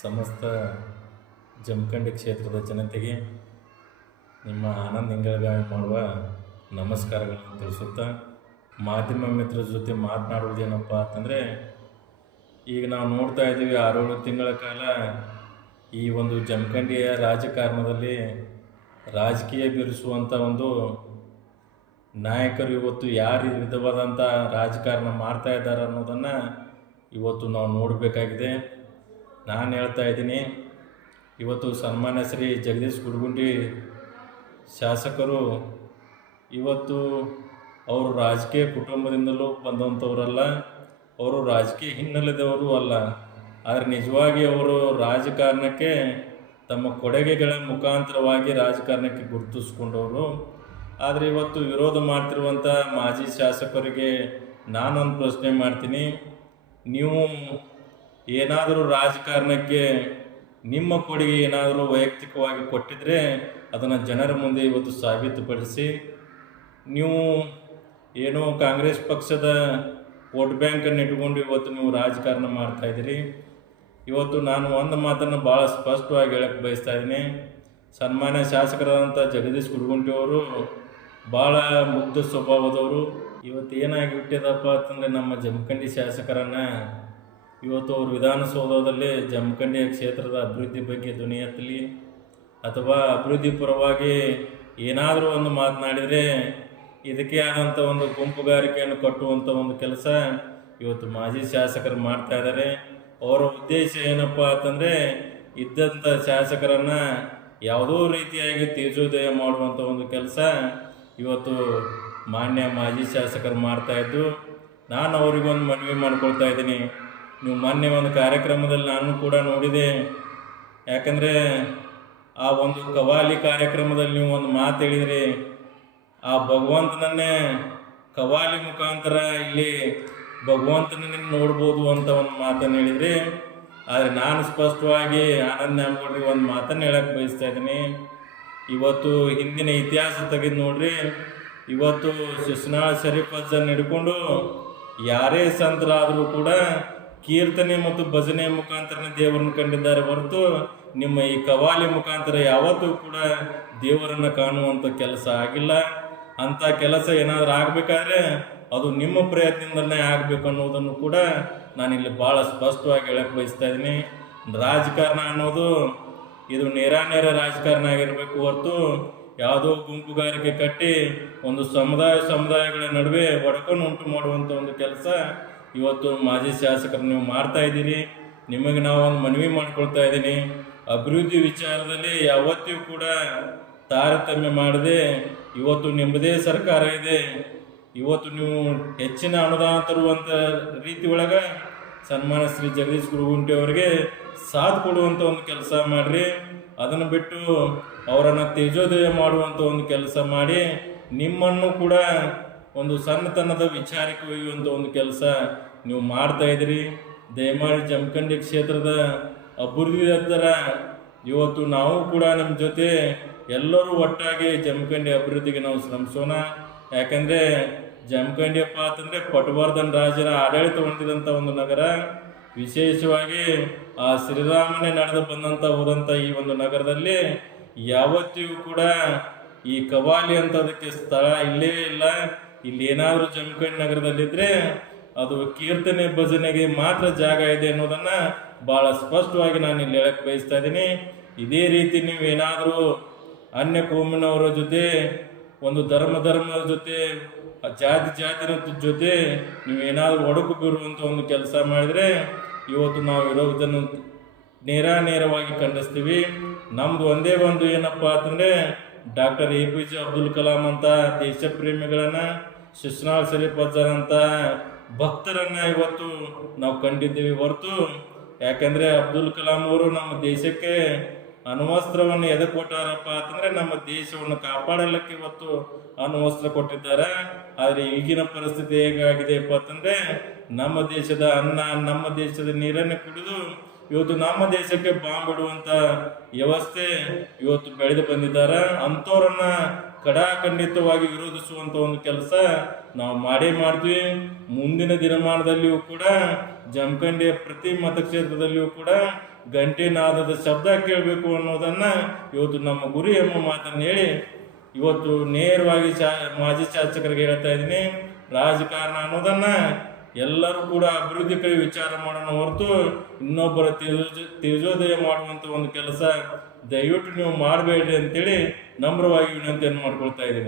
ಸಮಸ್ತ ಜಮಖಂಡಿ ಕ್ಷೇತ್ರದ ಜನತೆಗೆ ನಿಮ್ಮ ಆನಂದ ಇಂಗಳಗಾವಿ ಮಾಡುವ ನಮಸ್ಕಾರಗಳನ್ನು ತಿಳಿಸುತ್ತಾ, ಮಾಧ್ಯಮ ಮಿತ್ರರ ಜೊತೆ ಮಾತನಾಡುವುದೇನಪ್ಪ ಅಂತಂದರೆ, ಈಗ ನಾವು ನೋಡ್ತಾ ಇದ್ದೀವಿ 6-7 ತಿಂಗಳ ಕಾಲ ಈ ಒಂದು ಜಮಖಂಡಿಯ ರಾಜಕಾರಣದಲ್ಲಿ ರಾಜಕೀಯ ಬೀರಿಸುವಂಥ ಒಂದು ನಾಯಕರು ಇವತ್ತು ಯಾರು ವಿಧವಾದಂಥ ರಾಜಕಾರಣ ಮಾಡ್ತಾ ಇದ್ದಾರೆ ಅನ್ನೋದನ್ನು ಇವತ್ತು ನಾವು ನೋಡಬೇಕಾಗಿದೆ. ನಾನು ಹೇಳ್ತಾ ಇದ್ದೀನಿ, ಇವತ್ತು ಸನ್ಮಾನ್ಯ ಶ್ರೀ ಜಗದೀಶ್ ಗುಡಗುಂಡಿ ಶಾಸಕರು ಇವತ್ತು ಅವರು ರಾಜಕೀಯ ಕುಟುಂಬದಿಂದಲೂ ಬಂದಂಥವರಲ್ಲ, ಅವರು ರಾಜಕೀಯ ಹಿನ್ನೆಲೆದವರು ಅಲ್ಲ. ಆದರೆ ನಿಜವಾಗಿ ಅವರು ರಾಜಕಾರಣಕ್ಕೆ ತಮ್ಮ ಕೊಡುಗೆಗಳ ಮುಖಾಂತರವಾಗಿ ರಾಜಕಾರಣಕ್ಕೆ ಗುರುತಿಸ್ಕೊಂಡವರು. ಆದರೆ ಇವತ್ತು ವಿರೋಧ ಮಾಡ್ತಿರುವಂಥ ಮಾಜಿ ಶಾಸಕರಿಗೆ ನಾನೊಂದು ಪ್ರಶ್ನೆ ಮಾಡ್ತೀನಿ. ನೀವು ಏನಾದರೂ ರಾಜಕಾರಣಕ್ಕೆ ನಿಮ್ಮ ಕೊಡುಗೆ ಏನಾದರೂ ವೈಯಕ್ತಿಕವಾಗಿ ಕೊಟ್ಟಿದ್ದರೆ ಅದನ್ನು ಜನರ ಮುಂದೆ ಇವತ್ತು ಸಾಬೀತುಪಡಿಸಿ. ನೀವು ಏನೋ ಕಾಂಗ್ರೆಸ್ ಪಕ್ಷದ ವೋಟ್ ಬ್ಯಾಂಕನ್ನು ಇಟ್ಕೊಂಡು ಇವತ್ತು ನೀವು ರಾಜಕಾರಣ ಮಾಡ್ತಾಯಿದ್ದೀರಿ. ಇವತ್ತು ನಾನು ಒಂದು ಮಾತನ್ನು ಭಾಳ ಸ್ಪಷ್ಟವಾಗಿ ಹೇಳಕ್ಕೆ ಬಯಸ್ತಾ ಇದ್ದೀನಿ. ಸನ್ಮಾನ್ಯ ಶಾಸಕರಾದಂಥ ಜಗದೀಶ್ ಗುಡಗುಂಡಿ ಅವರು ಭಾಳ ಮುಗ್ಧ ಸ್ವಭಾವದವರು. ಇವತ್ತು ಏನಾಗಿಬಿಟ್ಟಿದಪ್ಪ ಅಂತಂದರೆ, ನಮ್ಮ ಜಮಖಂಡಿ ಶಾಸಕರನ್ನು ಇವತ್ತು ಅವರು ವಿಧಾನಸೌಧದಲ್ಲಿ ಜಮಖಂಡಿ ಕ್ಷೇತ್ರದ ಅಭಿವೃದ್ಧಿ ಬಗ್ಗೆ ಧ್ವನಿ ಎತ್ತಲಿ ಅಥವಾ ಅಭಿವೃದ್ಧಿ ಪರವಾಗಿ ಏನಾದರೂ ಒಂದು ಮಾತನಾಡಿದರೆ ಇದಕ್ಕೆ ಆದಂಥ ಒಂದು ಗುಂಪುಗಾರಿಕೆಯನ್ನು ಕಟ್ಟುವಂಥ ಒಂದು ಕೆಲಸ ಇವತ್ತು ಮಾಜಿ ಶಾಸಕರು ಮಾಡ್ತಾ ಇದ್ದಾರೆ. ಅವರ ಉದ್ದೇಶ ಏನಪ್ಪ ಅಂತಂದರೆ, ಇದ್ದಂಥ ಶಾಸಕರನ್ನು ಯಾವುದೋ ರೀತಿಯಾಗಿ ತೇಜೋದಯ ಮಾಡುವಂಥ ಒಂದು ಕೆಲಸ ಇವತ್ತು ಮಾನ್ಯ ಮಾಜಿ ಶಾಸಕರು ಮಾಡ್ತಾಯಿದ್ದು. ನಾನು ಅವರಿಗೊಂದು ಮನವಿ ಮಾಡ್ಕೊಳ್ತಾ ಇದ್ದೀನಿ. ನೀವು ಮೊನ್ನೆ ಒಂದು ಕಾರ್ಯಕ್ರಮದಲ್ಲಿ ನಾನು ಕೂಡ ನೋಡಿದೆ. ಯಾಕಂದರೆ ಆ ಒಂದು ಕವಾಲಿ ಕಾರ್ಯಕ್ರಮದಲ್ಲಿ ನೀವು ಒಂದು ಮಾತು ಹೇಳಿದ್ರಿ, ಆ ಭಗವಂತನನ್ನೇ ಕವಾಲಿ ಮುಖಾಂತರ ಇಲ್ಲಿ ಭಗವಂತನನ್ನೇ ನೋಡ್ಬೋದು ಅಂತ ಒಂದು ಮಾತನ್ನು ಹೇಳಿದ್ರಿ. ಆದರೆ ನಾನು ಸ್ಪಷ್ಟವಾಗಿ ಆನಂದ್ ನ್ಯಾಮಗೌಡರಿಗೆ ಒಂದು ಮಾತನ್ನು ಹೇಳಕ್ಕೆ ಬಯಸ್ತಾ ಇದ್ದೀನಿ. ಇವತ್ತು ಹಿಂದಿನ ಇತಿಹಾಸ ತೆಗೆದು ನೋಡ್ರಿ. ಇವತ್ತು ಶಿಸ್ನಾಳ ಶರೀಫ್ ಅಜ್ಜನ್ನು ಹಿಡ್ಕೊಂಡು ಯಾರೇ ಸಂತರಾದರೂ ಕೂಡ ಕೀರ್ತನೆ ಮತ್ತು ಭಜನೆ ಮುಖಾಂತರನೇ ದೇವರನ್ನು ಕಂಡಿದ್ದಾರೆ ಹೊರತು ನಿಮ್ಮ ಈ ಕವಾಲಿ ಮುಖಾಂತರ ಯಾವತ್ತೂ ಕೂಡ ದೇವರನ್ನು ಕಾಣುವಂಥ ಕೆಲಸ ಆಗಿಲ್ಲ. ಅಂಥ ಕೆಲಸ ಏನಾದರೂ ಆಗಬೇಕಾದ್ರೆ ಅದು ನಿಮ್ಮ ಪ್ರಯತ್ನದಿಂದಲೇ ಆಗಬೇಕು ಅನ್ನೋದನ್ನು ಕೂಡ ನಾನಿಲ್ಲಿ ಭಾಳ ಸ್ಪಷ್ಟವಾಗಿ ಹೇಳಕ್ಕೆ ಬಯಸ್ತಾ ಇದ್ದೀನಿ. ರಾಜಕಾರಣ ಅನ್ನೋದು ಇದು ನೇರ ರಾಜಕಾರಣ ಆಗಿರಬೇಕು ಹೊರತು ಯಾವುದೋ ಗುಂಪುಗಾರಿಕೆ ಕಟ್ಟಿ ಒಂದು ಸಮುದಾಯಗಳ ನಡುವೆ ಒಡಕನ್ನು ಉಂಟು ಮಾಡುವಂಥ ಒಂದು ಕೆಲಸ ಇವತ್ತು ಮಾಜಿ ಶಾಸಕರು ನೀವು ಮಾಡ್ತಾ ಇದ್ದೀರಿ. ನಿಮಗೆ ನಾವು ಒಂದು ಮನವಿ ಮಾಡ್ಕೊಳ್ತಾ ಇದ್ದೀನಿ, ಅಭಿವೃದ್ಧಿ ವಿಚಾರದಲ್ಲಿ ಯಾವತ್ತಿಗೂ ಕೂಡ ತಾರತಮ್ಯ ಮಾಡದೆ ಇವತ್ತು ನಿಮ್ಮದೇ ಸರ್ಕಾರ ಇದೆ. ಇವತ್ತು ನೀವು ಹೆಚ್ಚಿನ ಅನುದಾನ ತರುವಂಥ ರೀತಿ ಒಳಗೆ ಸನ್ಮಾನ್ಯ ಶ್ರೀ ಜಗದೀಶ್ ಗುಡಗುಂಡಿ ಅವರಿಗೆ ಸಾಥ್ ಕೊಡುವಂಥ ಒಂದು ಕೆಲಸ ಮಾಡಿರಿ. ಅದನ್ನು ಬಿಟ್ಟು ಅವರನ್ನು ತೇಜೋದಯ ಮಾಡುವಂಥ ಒಂದು ಕೆಲಸ ಮಾಡಿ ನಿಮ್ಮನ್ನು ಕೂಡ ಒಂದು ಸಣ್ಣತನದ ವಿಚಾರಕ್ಕೆ ಒಯ್ಯುವಂಥ ಒಂದು ಕೆಲಸ ನೀವು ಮಾಡ್ತಾಯಿದ್ದೀರಿ. ದಯಮಾಡಿ ಜಮಖಂಡಿ ಕ್ಷೇತ್ರದ ಅಭಿವೃದ್ಧಿ ಹತ್ತಿರ ಇವತ್ತು ನಾವು ಕೂಡ ನಿಮ್ಮ ಜೊತೆ ಎಲ್ಲರೂ ಒಟ್ಟಾಗಿ ಜಮಖಂಡಿ ಅಭಿವೃದ್ಧಿಗೆ ನಾವು ಶ್ರಮಿಸೋಣ. ಯಾಕಂದರೆ ಜಮಖಂಡಿಯಪ್ಪ ಅಂತಂದರೆ ಪಟವರ್ಧನ್ ರಾಜರ ಆಡಳಿತ ಹೊಂದಿದಂಥ ಒಂದು ನಗರ. ವಿಶೇಷವಾಗಿ ಆ ಶ್ರೀರಾಮನೇ ನಡೆದು ಹೋದಂಥ ಈ ಒಂದು ನಗರದಲ್ಲಿ ಯಾವತ್ತಿಗೂ ಕೂಡ ಈ ಕವಾಲಿ ಅಂತದಕ್ಕೆ ಸ್ಥಳ ಇಲ್ಲೇ ಇಲ್ಲ. ಇಲ್ಲಿ ಏನಾದರೂ ಜಮಖಂಡಿ ನಗರದಲ್ಲಿದ್ದರೆ ಅದು ಕೀರ್ತನೆ ಭಜನೆಗೆ ಮಾತ್ರ ಜಾಗ ಇದೆ ಅನ್ನೋದನ್ನು ಭಾಳ ಸ್ಪಷ್ಟವಾಗಿ ನಾನು ಇಲ್ಲಿ ಹೇಳಕ್ಕೆ ಬಯಸ್ತಾ ಇದ್ದೀನಿ. ಇದೇ ರೀತಿ ನೀವು ಏನಾದರೂ ಅನ್ಯ ಕೋಮಿನವರ ಜೊತೆ, ಒಂದು ಧರ್ಮದ ಜೊತೆ, ಜಾತಿನ ಜೊತೆ ನೀವೇನಾದರೂ ಒಡಕು ಬೀರುವಂಥ ಒಂದು ಕೆಲಸ ಮಾಡಿದರೆ ಇವತ್ತು ನಾವು ವಿರೋಧವನ್ನು ನೇರವಾಗಿ ಖಂಡಿಸ್ತೀವಿ. ನಮ್ಮದು ಒಂದೇ ಒಂದು ಏನಪ್ಪ ಅಂತಂದರೆ, ಡಾಕ್ಟರ್ APJ ಅಬ್ದುಲ್ ಕಲಾಂ ಅಂತ ದೇಶ ಪ್ರೇಮಿಗಳನ್ನು, ಶಿಸ್ನಾಳ ಶರೀಫ್ ಅಜ್ಜರಂಥ ಭಕ್ತರನ್ನು ಇವತ್ತು ನಾವು ಕಂಡಿದ್ದೀವಿ ಹೊರತು, ಯಾಕಂದರೆ ಅಬ್ದುಲ್ ಕಲಾಂ ಅವರು ನಮ್ಮ ದೇಶಕ್ಕೆ ಅಣ್ವಸ್ತ್ರವನ್ನು ಎದಕ್ಕೆ ಕೊಟ್ಟಾರಪ್ಪ ಅಂತಂದರೆ ನಮ್ಮ ದೇಶವನ್ನು ಕಾಪಾಡಲಿಕ್ಕೆ ಇವತ್ತು ಅಣ್ವಸ್ತ್ರ ಕೊಟ್ಟಿದ್ದಾರೆ. ಆದರೆ ಈಗಿನ ಪರಿಸ್ಥಿತಿ ಹೇಗಾಗಿದೆಯಪ್ಪ ಅಂತಂದರೆ, ನಮ್ಮ ದೇಶದ ಅನ್ನ, ನಮ್ಮ ದೇಶದ ನೀರನ್ನು ಕುಡಿದು ಇವತ್ತು ನಮ್ಮ ದೇಶಕ್ಕೆ ಬಾಂಬ್ ಇಡುವಂತ ವ್ಯವಸ್ಥೆ ಇವತ್ತು ಬೆಳೆದು ಬಂದಿದ್ದಾರೆ. ಅಂಥವ್ರನ್ನ ಖಡಾಖಂಡಿತವಾಗಿ ವಿರೋಧಿಸುವಂತ ಒಂದು ಕೆಲಸ ನಾವು ಮಾಡೇ ಮಾಡ್ತೀವಿ. ಮುಂದಿನ ದಿನಮಾನದಲ್ಲಿಯೂ ಕೂಡ ಜಮಖಂಡಿಯ ಪ್ರತಿ ಮತಕ್ಷೇತ್ರದಲ್ಲಿಯೂ ಕೂಡ ಗಂಟೆ ನಾದದ ಶಬ್ದ ಕೇಳಬೇಕು ಅನ್ನೋದನ್ನ ಇವತ್ತು ನಮ್ಮ ಗುರಿ ಎಂಬ ಮಾತನ್ನು ಹೇಳಿ ಇವತ್ತು ನೇರವಾಗಿ ಮಾಜಿ ಶಾಸಕರಿಗೆ ಹೇಳ್ತಾ ಇದ್ದೀನಿ, ರಾಜಕಾರಣ ಅನ್ನೋದನ್ನ ಎಲ್ಲರೂ ಕೂಡ ಅಭಿವೃದ್ಧಿ ಕಡೆ ವಿಚಾರ ಮಾಡೋಣ ಹೊರತು ಇನ್ನೊಬ್ಬರ ತೇಜೋದಯ ಮಾಡುವಂತ ಒಂದು ಕೆಲಸ ದಯವಿಟ್ಟು ನೀವು ಮಾಡಬೇಡ್ರಿ ಅಂತೇಳಿ ನಮ್ರವಾಗಿ ವಿನಂತಿಯನ್ನು ಮಾಡ್ಕೊಳ್ತಾ ಇದ್ದೀನಿ.